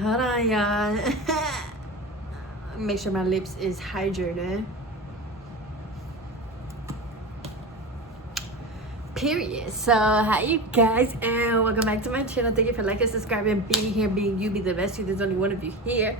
Hold on, y'all. Make sure my lips is hydrated. Period. So, hi you guys, and welcome back to my channel. Thank you for liking, subscribing, being here, being you, be the best you. There's only one of you here.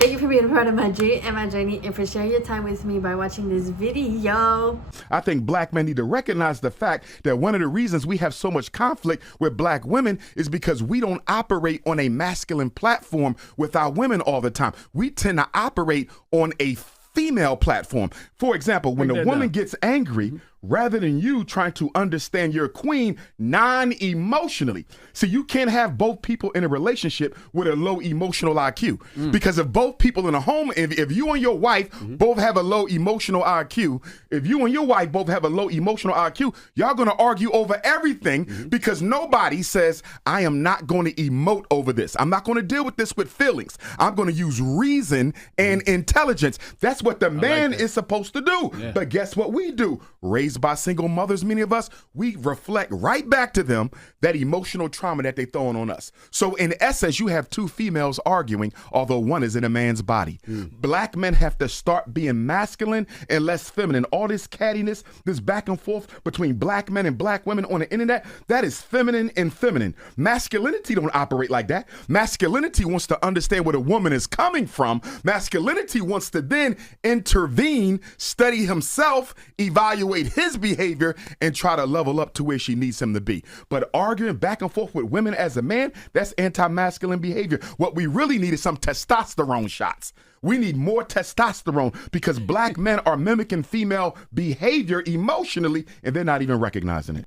Thank you for being a part of my dream and my journey, and for sharing your time with me by watching this video. I think black men need to recognize the fact that one of the reasons we have so much conflict with black women is because we don't operate on a masculine platform with our women all the time. We tend to operate on a female platform. For example, when a woman gets angry, rather than you trying to understand your queen non-emotionally. See, you can't have both people in a relationship with a low emotional IQ. Because if both people in a home, if you and your wife both have a low emotional IQ, if you and your wife both have a low emotional IQ, y'all gonna argue over everything because nobody says, I am not gonna emote over this. I'm not gonna deal with this with feelings. I'm gonna use reason and intelligence. That's what the man is supposed to do. Yeah. But guess what we do? Raised by single mothers, many of us, we reflect right back to them that emotional trauma that they throwing on us. So in essence, you have two females arguing, although one is in a man's body. Black men have to start being masculine and less feminine. All this cattiness, this back and forth between black men and black women on the internet, that is feminine and feminine. Masculinity don't operate like that. Masculinity wants to understand where the woman is coming from. Masculinity wants to then intervene, study himself, evaluate his behavior, and try to level up to where she needs him to be. But arguing back and forth with women as a man, that's anti-masculine behavior. What we really need is some testosterone shots. We need more testosterone because black men are mimicking female behavior emotionally, and they're not even recognizing it.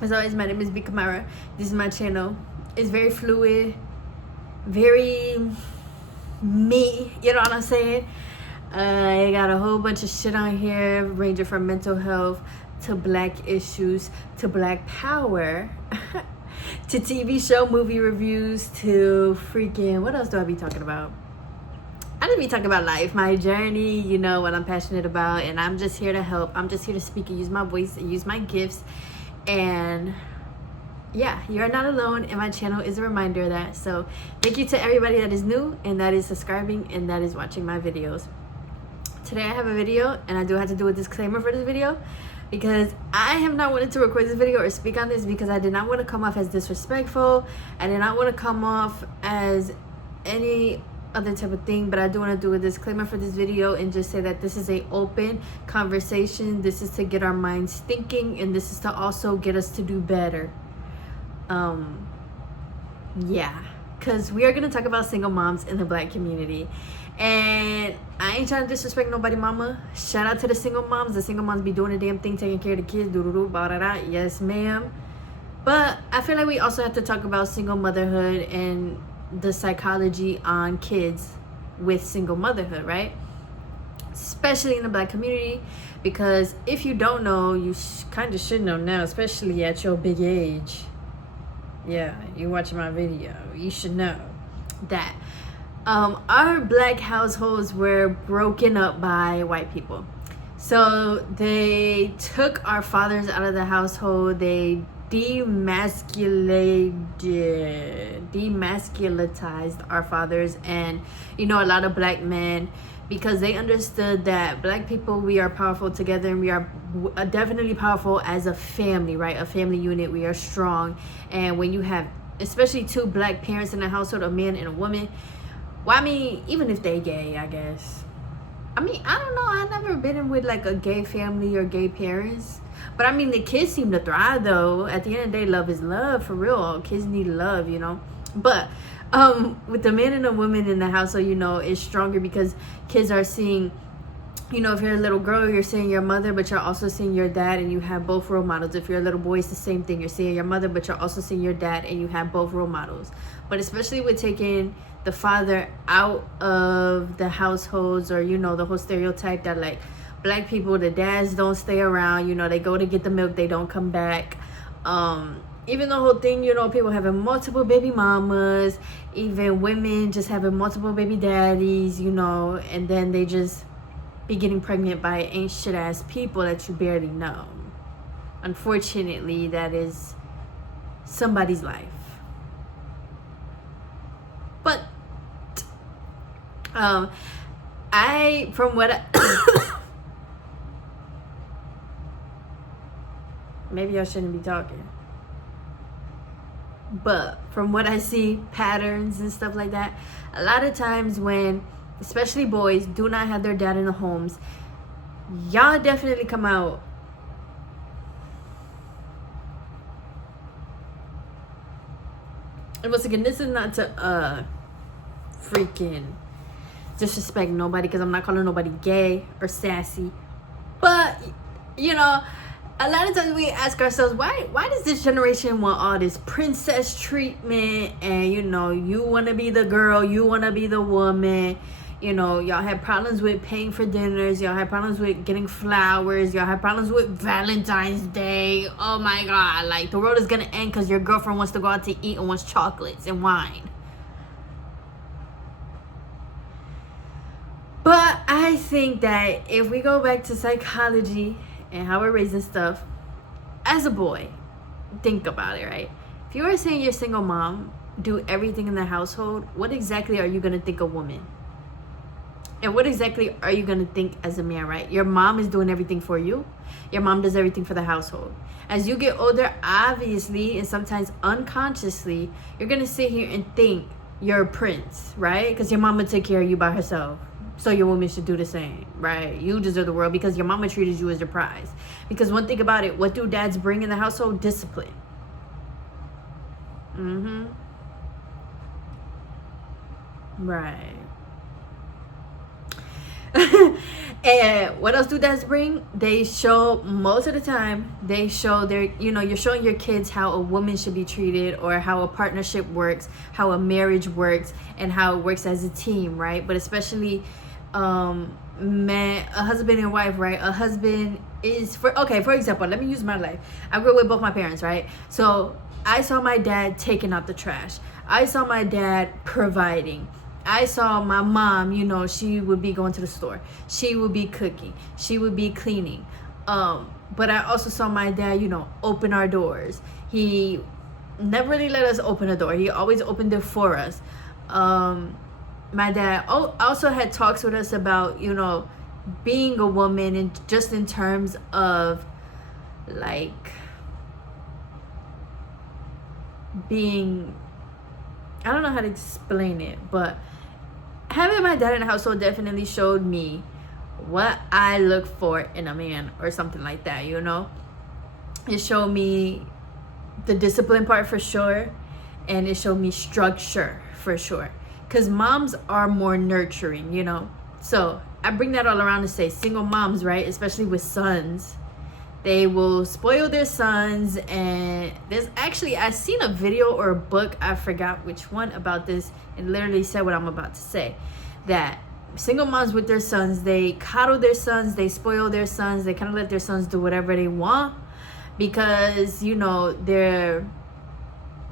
As always, my name is B. Kamara. This is my channel. It's very fluid, very me, you know what I'm saying? I got a whole bunch of shit on here, ranging from mental health to black issues to black power to TV show movie reviews to freaking, what else do I be talking about? I just be talking about life, my journey, you know, what I'm passionate about, and I'm just here to help. I'm just here to speak and use my voice and use my gifts. And yeah, you're not alone, and my channel is a reminder of that. So thank you to everybody that is new and that is subscribing and that is watching my videos. Today I have a video, and I do have to do a disclaimer for this video because I have not wanted to record this video or speak on this because I did not want to come off as disrespectful. I did not want to come off as any other type of thing, but I do want to do a disclaimer for this video and just say that this is a open conversation. This is to get our minds thinking, and this is to also get us to do better. Yeah, because we are going to talk about single moms in the black community. And I ain't trying to disrespect nobody, mama. Shout out to the single moms. The single moms be doing the damn thing, taking care of the kids. Yes, ma'am. But I feel like we also have to talk about single motherhood and the psychology on kids with single motherhood, right? Especially in the black community, because if you don't know, you kind of should know now, especially at your big age. Yeah, you watching my video, you should know that our black households were broken up by white people. So they took our fathers out of the household. They demasculatized our fathers, and you know, a lot of black men, because they understood that black people, we are powerful together, and we are definitely powerful as a family, right? A family unit. We are strong. And when you have especially two black parents in a household, a man and a woman, well, I mean, even if they gay, I guess. I mean, I don't know. I've never been in with like a gay family or gay parents. But I mean, the kids seem to thrive though. At the end of the day, love is love, for real. Kids need love, you know. But with the man and the woman in the household, you know, it's stronger because kids are seeing, you know, if you're a little girl, you're seeing your mother, but you're also seeing your dad, and you have both role models. If you're a little boy, it's the same thing. You're seeing your mother, but you're also seeing your dad, and you have both role models. But especially with taking the father out of the households, or, you know, the whole stereotype that like black people, the dads don't stay around, you know, they go to get the milk, they don't come back. Even the whole thing, you know, people having multiple baby mamas, even women just having multiple baby daddies, you know, and then they just be getting pregnant by ain't shit ass people that you barely know. Unfortunately, that is somebody's life. um I from what maybe I shouldn't be talking, but from what I see, patterns and stuff like that, a lot of times when especially boys do not have their dad in the homes, y'all definitely come out and once again, this is not to freaking disrespect nobody, because I'm not calling nobody gay or sassy, but you know, a lot of times we ask ourselves, why does this generation want all this princess treatment, and you know, you want to be the girl, you want to be the woman, you know, y'all have problems with paying for dinners, y'all have problems with getting flowers, y'all have problems with Valentine's Day. Oh my god, like the world is gonna end because your girlfriend wants to go out to eat and wants chocolates and wine. But I think that if we go back to psychology and how we're raising stuff, as a boy, think about it, right? If you are saying you're a single mom, do everything in the household, what exactly are you going to think a woman? And what exactly are you going to think as a man, right? Your mom is doing everything for you. Your mom does everything for the household. As you get older, obviously, and sometimes unconsciously, you're going to sit here and think you're a prince, right? Because your mama took care of you by herself. So your woman should do the same, right? You deserve the world because your mama treated you as a prize. Because one thing about it, what do dads bring in the household? Discipline. Right. And what else do dads bring? They show, most of the time, they show their, you know, you're showing your kids how a woman should be treated, or how a partnership works, how a marriage works, and how it works as a team, right? But especially man, a husband and wife, right? A husband is for example, let me use my life. I grew up with both my parents, right? So I saw my dad taking out the trash. I saw my dad providing. I saw my mom, you know, she would be going to the store. She would be cooking. She would be cleaning. But I also saw my dad, you know, open our doors. He never really let us open a door. He always opened it for us. My dad also had talks with us about, you know, being a woman, and just in terms of like being, I don't know how to explain it, but having my dad in the household definitely showed me what I look for in a man, or something like that, you know. It showed me the discipline part for sure, and it showed me structure for sure, because moms are more nurturing, you know. So I bring that all around to say single moms, right, especially with sons, they will spoil their sons. And there's actually, I seen a video or a book, I forgot which one, about this, and literally said what I'm about to say, that single moms with their sons, they coddle their sons, they spoil their sons, they kind of let their sons do whatever they want, because, you know, their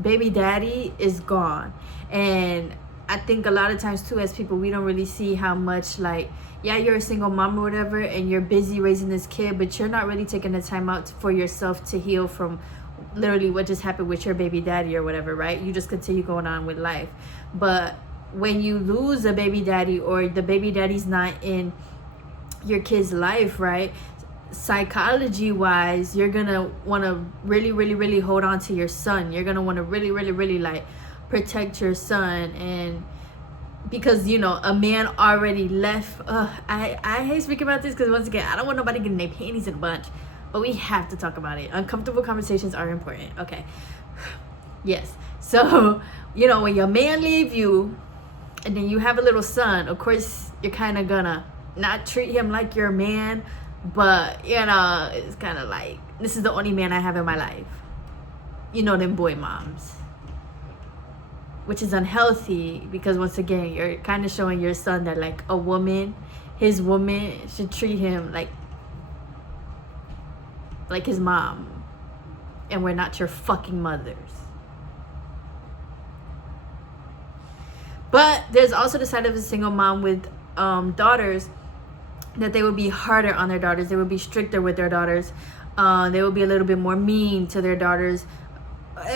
baby daddy is gone. And I think a lot of times too, as people, we don't really see how much, like, yeah, you're a single mom or whatever, and you're busy raising this kid, but you're not really taking the time out for yourself to heal from literally what just happened with your baby daddy or whatever, right? You just continue going on with life. But when you lose a baby daddy, or the baby daddy's not in your kid's life, right, psychology wise, you're gonna want to really, really, really hold on to your son. You're gonna want to really, really, really like protect your son. And because, you know, a man already left. I hate speaking about this, because once again, I don't want nobody getting their panties in a bunch, but we have to talk about it. Uncomfortable conversations are important. Okay. Yes. So, you know, when your man leave you, and then you have a little son, of course you're kind of gonna not treat him like your man, but, you know, it's kind of like, this is the only man I have in my life. You know, them boy moms, which is unhealthy, because once again, you're kind of showing your son that, like, a woman, his woman should treat him like his mom, and we're not your fucking mothers. But there's also the side of a single mom with daughters, that they would be harder on their daughters. They would be stricter with their daughters. They would be a little bit more mean to their daughters.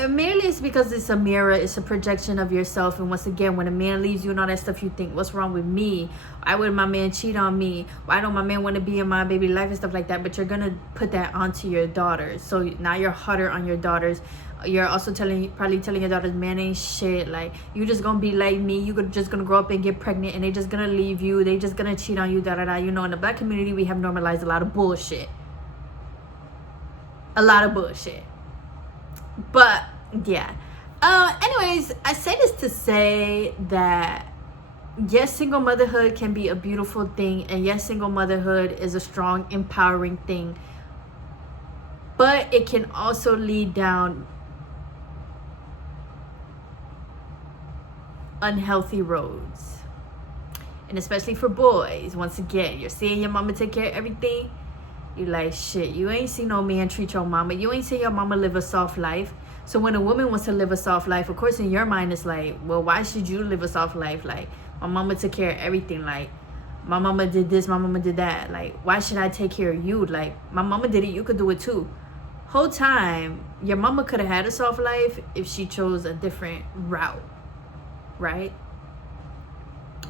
Mainly it's because it's a mirror, it's a projection of yourself. And once again, when a man leaves you and all that stuff, you think, what's wrong with me? Why would my man cheat on me? Why don't my man want to be in my baby life and stuff like that? But you're gonna put that onto your daughters. So now you're harder on your daughters. You're also probably telling your daughters, man ain't shit, like you just gonna be like me, you just gonna grow up and get pregnant and they just gonna leave you, they just gonna cheat on you, da da da. You know, in the black community we have normalized a lot of bullshit. But yeah, anyways, I say this to say that yes, single motherhood can be a beautiful thing, and yes, single motherhood is a strong, empowering thing, but it can also lead down unhealthy roads. And especially for boys, once again, you're seeing your mama take care of everything. You like, shit, you ain't seen no man treat your mama. You ain't seen your mama live a soft life. So when a woman wants to live a soft life, of course in your mind it's like, well, why should you live a soft life? Like, my mama took care of everything. Like, my mama did this, my mama did that. Like, why should I take care of you? Like, my mama did it, you could do it too. Whole time, your mama could have had a soft life if she chose a different route, right?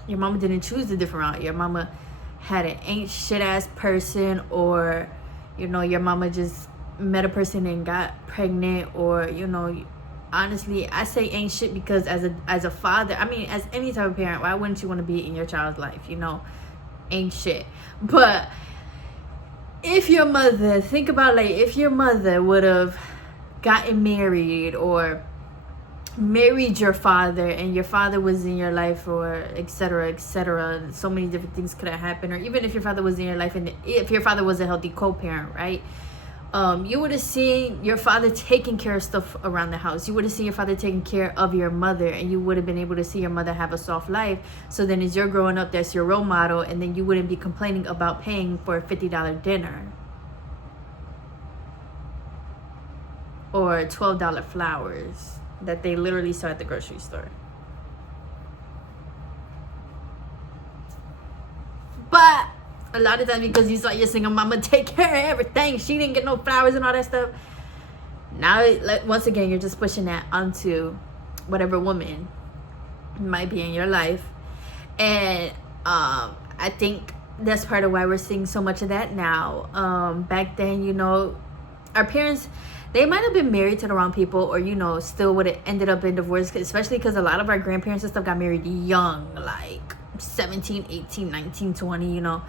Your mama didn't choose a different route. Your mama had an ain't shit ass person, or you know, your mama just met a person and got pregnant, or you know, honestly, I say ain't shit because as a father, I mean, as any type of parent, why wouldn't you want to be in your child's life? You know, ain't shit. But if your mother, think about, like, if your mother would have gotten married or married your father and your father was in your life, or etc., so many different things could have happened. Or even if your father was in your life and if your father was a healthy co-parent, right, you would have seen your father taking care of stuff around the house. You would have seen your father taking care of your mother, and you would have been able to see your mother have a soft life. So then as you're growing up, that's your role model, and then you wouldn't be complaining about paying for a $50 dinner or $12 flowers that they literally sell at the grocery store. But a lot of times, because you saw your single mama take care of everything, she didn't get no flowers and all that stuff. Now, once again, you're just pushing that onto whatever woman might be in your life. And I think that's part of why we're seeing so much of that now. Back then, you know, our parents, they might have been married to the wrong people, or you know, still would have ended up in divorce, especially because a lot of our grandparents and stuff got married young, like 17, 18, 19, 20, you know.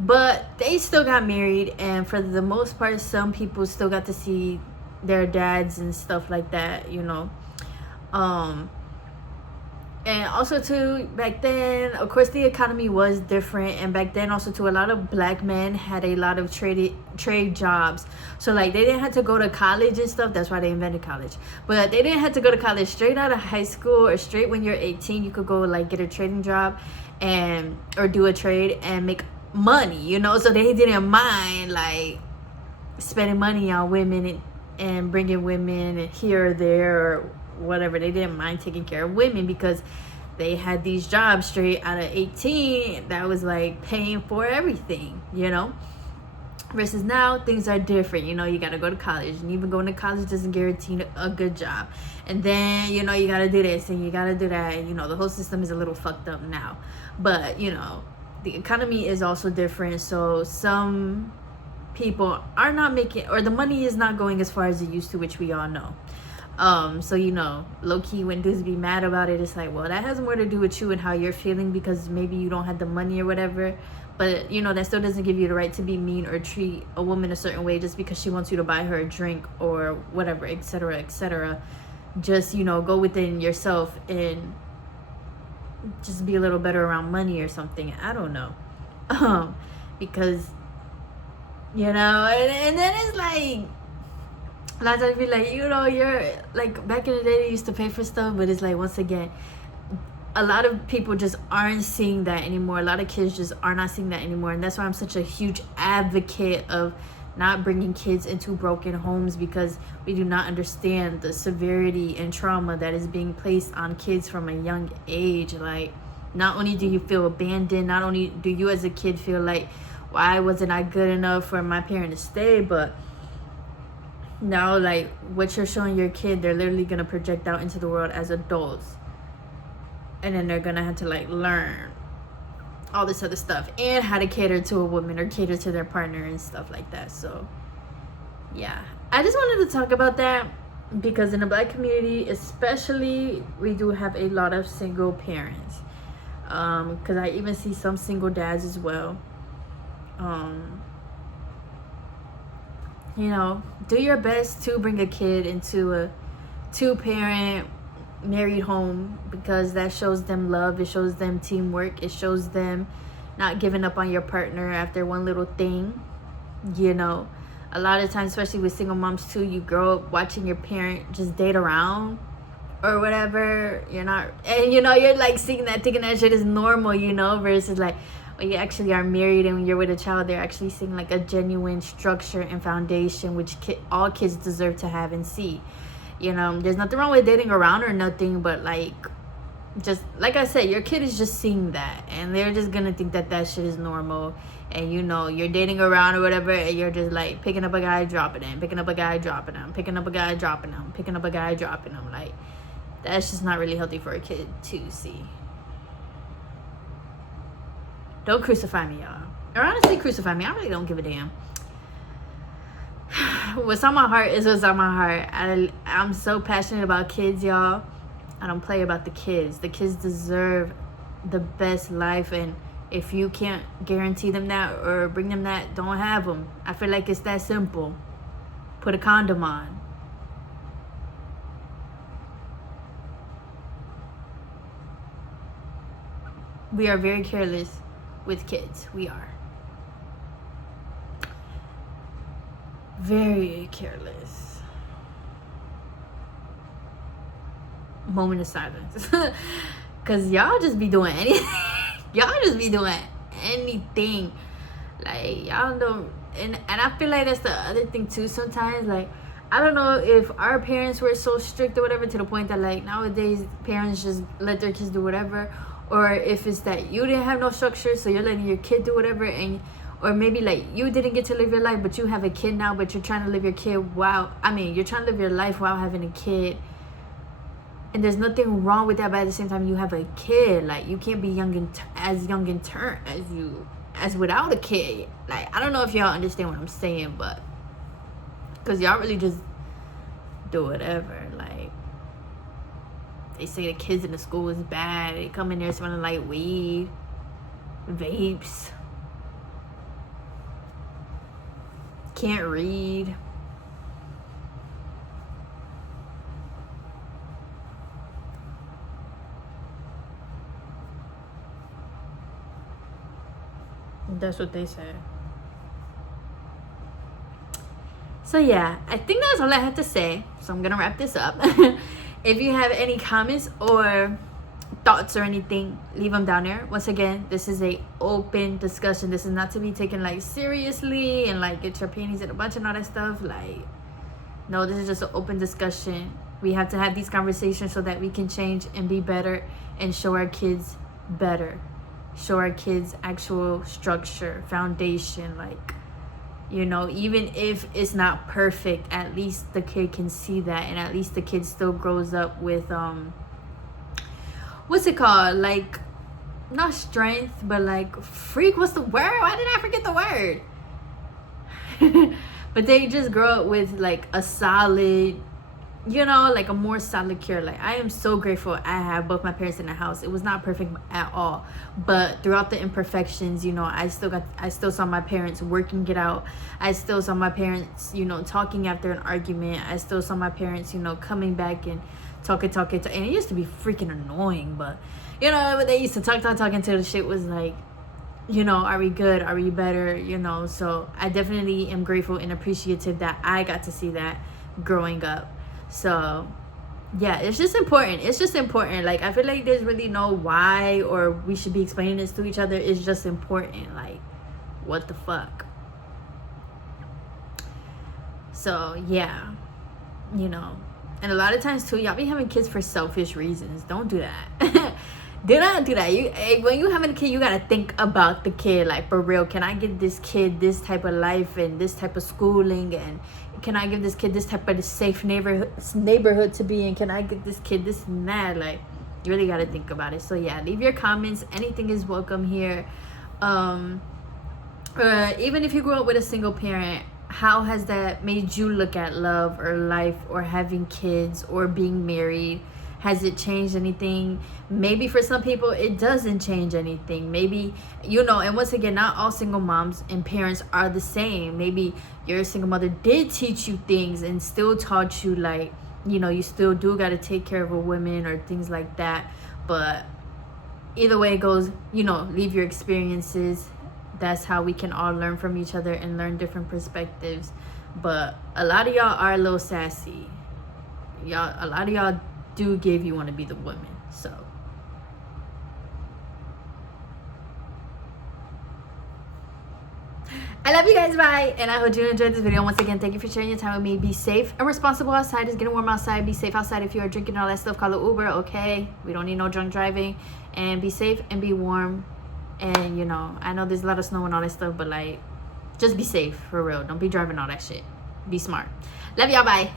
But they still got married, and for the most part, some people still got to see their dads and stuff like that, you know. And also too, back then, of course, the economy was different, and back then also too, a lot of black men had a lot of trade jobs. So like, they didn't have to go to college and stuff. That's why they invented college. But they didn't have to go to college. Straight out of high school, or straight when you're 18, you could go like get a trading job and or do a trade and make money, you know. So they didn't mind like spending money on women and bringing women here or there or whatever. They didn't mind taking care of women because they had these jobs straight out of 18 that was like paying for everything, you know. Versus now, things are different. You know, you gotta go to college, and even going to college doesn't guarantee a good job. And then, you know, you gotta do this and you gotta do that. And, you know, the whole system is a little fucked up now. But, you know, the economy is also different. So some people are not making, or the money is not going as far as it used to, which we all know. So, you know, low-key, when dudes be mad about it, it's like, well, that has more to do with you and how you're feeling, because maybe you don't have the money or whatever. But, you know, that still doesn't give you the right to be mean or treat a woman a certain way just because she wants you to buy her a drink or whatever, etc., etc. Just, you know, go within yourself and just be a little better around money or something. I don't know. Because, you know, and then it's like, a lot of times be like, you know, you're like, back in the day they used to pay for stuff, but it's like, once again, a lot of people just aren't seeing that anymore. A lot of kids just are not seeing that anymore. And that's why I'm such a huge advocate of not bringing kids into broken homes, because we do not understand the severity and trauma that is being placed on kids from a young age. Like, not only do you feel abandoned, not only do you as a kid feel like, why wasn't I good enough for my parent to stay, but now, like, what you're showing your kid, they're literally gonna project out into the world as adults, and then they're gonna have to like learn all this other stuff and how to cater to a woman or cater to their partner and stuff like that. So yeah, I just wanted to talk about that because in the Black community especially, we do have a lot of single parents, because I even see some single dads as well. You know, do your best to bring a kid into a 2-parent married home, because that shows them love, it shows them teamwork, it shows them not giving up on your partner after one little thing. You know, a lot of times, especially with single moms too, you grow up watching your parent just date around or whatever. You're not, and you know, you're like seeing that, thinking that shit is normal, you know, versus like when you actually are married and when you're with a child, they're actually seeing like a genuine structure and foundation, which all kids deserve to have and see. You know, there's nothing wrong with dating around or nothing, but like, just like I said, your kid is just seeing that and they're just gonna think that that shit is normal. And you know, you're dating around or whatever, and you're just like picking up a guy, dropping him, picking up a guy, dropping him, picking up a guy, dropping him, picking up a guy, dropping him. Like, that's just not really healthy for a kid to see. Don't crucify me, y'all. Or honestly, crucify me. I really don't give a damn. What's on my heart is what's on my heart. I'm so passionate about kids, y'all. I don't play about the kids. The kids deserve the best life, and if you can't guarantee them that or bring them that, don't have them. I feel like it's that simple. Put a condom on. We are very careless with kids. We are very careless. Moment of silence. Because y'all just be doing anything. Y'all just be doing anything. Like, y'all don't. And I feel like that's the other thing too sometimes. Like, I don't know if our parents were so strict or whatever to the point that like nowadays parents just let their kids do whatever, or if it's that you didn't have no structure, so you're letting your kid do whatever, and or maybe like you didn't get to live your life, but you have a kid now, but you're trying to live your kid while, you're trying to live your life while having a kid. And there's nothing wrong with that, but at the same time, you have a kid. Like, you can't be as young in turn as without a kid. Like, I don't know if y'all understand what I'm saying, but because y'all really just do whatever. Like, they say the kids in the school is bad. They come in there smelling like weed, vapes, can't read. That's what they said. So yeah, I think that's all I have to say. So I'm gonna wrap this up. If you have any comments or thoughts or anything, leave them down there. Once again, this is a open discussion. This is not to be taken like seriously and like get your panties in a bunch and all that stuff. Like, no, this is just an open discussion. We have to have these conversations so that we can change and be better and show our kids better. Show our kids actual structure, foundation, like, you know, even if it's not perfect, at least the kid can see that, and at least the kid still grows up with what's it called, like, not strength, but like what's the word? Why did I forget the word? But they just grow up with like a solid, you know, like a more solid cure. Like, I am so grateful I have both my parents in the house. It was not perfect at all, but throughout the imperfections, you know, I still saw my parents working it out. I still saw my parents, you know, talking after an argument. I still saw my parents, you know, coming back and talking, and it used to be freaking annoying, but you know, but they used to talk until the shit was like, you know, are we good? Are we better? You know, so I definitely am grateful and appreciative that I got to see that growing up. So yeah, it's just important. Like, I feel like there's really no why or we should be explaining this to each other. It's just important. Like, what the fuck? So yeah, you know, and a lot of times too, y'all be having kids for selfish reasons. Don't do that. Do not do that. When you having a kid, you gotta think about the kid, like, for real. Can I give this kid this type of life and this type of schooling, and can I give this kid this type of safe neighborhood to be in? Can I give this kid this and that? Like, you really gotta think about it. So yeah, leave your comments. Anything is welcome here. Even if you grew up with a single parent, how has that made you look at love or life or having kids or being married? Has it changed anything? Maybe for some people it doesn't change anything. Maybe, and once again, not all single moms and parents are the same. Maybe your single mother did teach you things and still taught you, like, you still do got to take care of a woman or things like that. But either way it goes, leave your experiences. That's how we can all learn from each other and learn different perspectives. But a lot of y'all are a little sassy. A lot of y'all do give you want to be the woman. So I love you guys, bye, and I hope you enjoyed this video. Once again, thank you for sharing your time with me. Be safe and responsible outside. It's getting warm outside. Be safe outside. If you are drinking all that stuff, call it Uber, okay? We don't need no drunk driving. And be safe and be warm. And I know there's a lot of snow and all that stuff, but like, just be safe, for real. Don't be driving all that shit. Be smart. Love y'all, bye.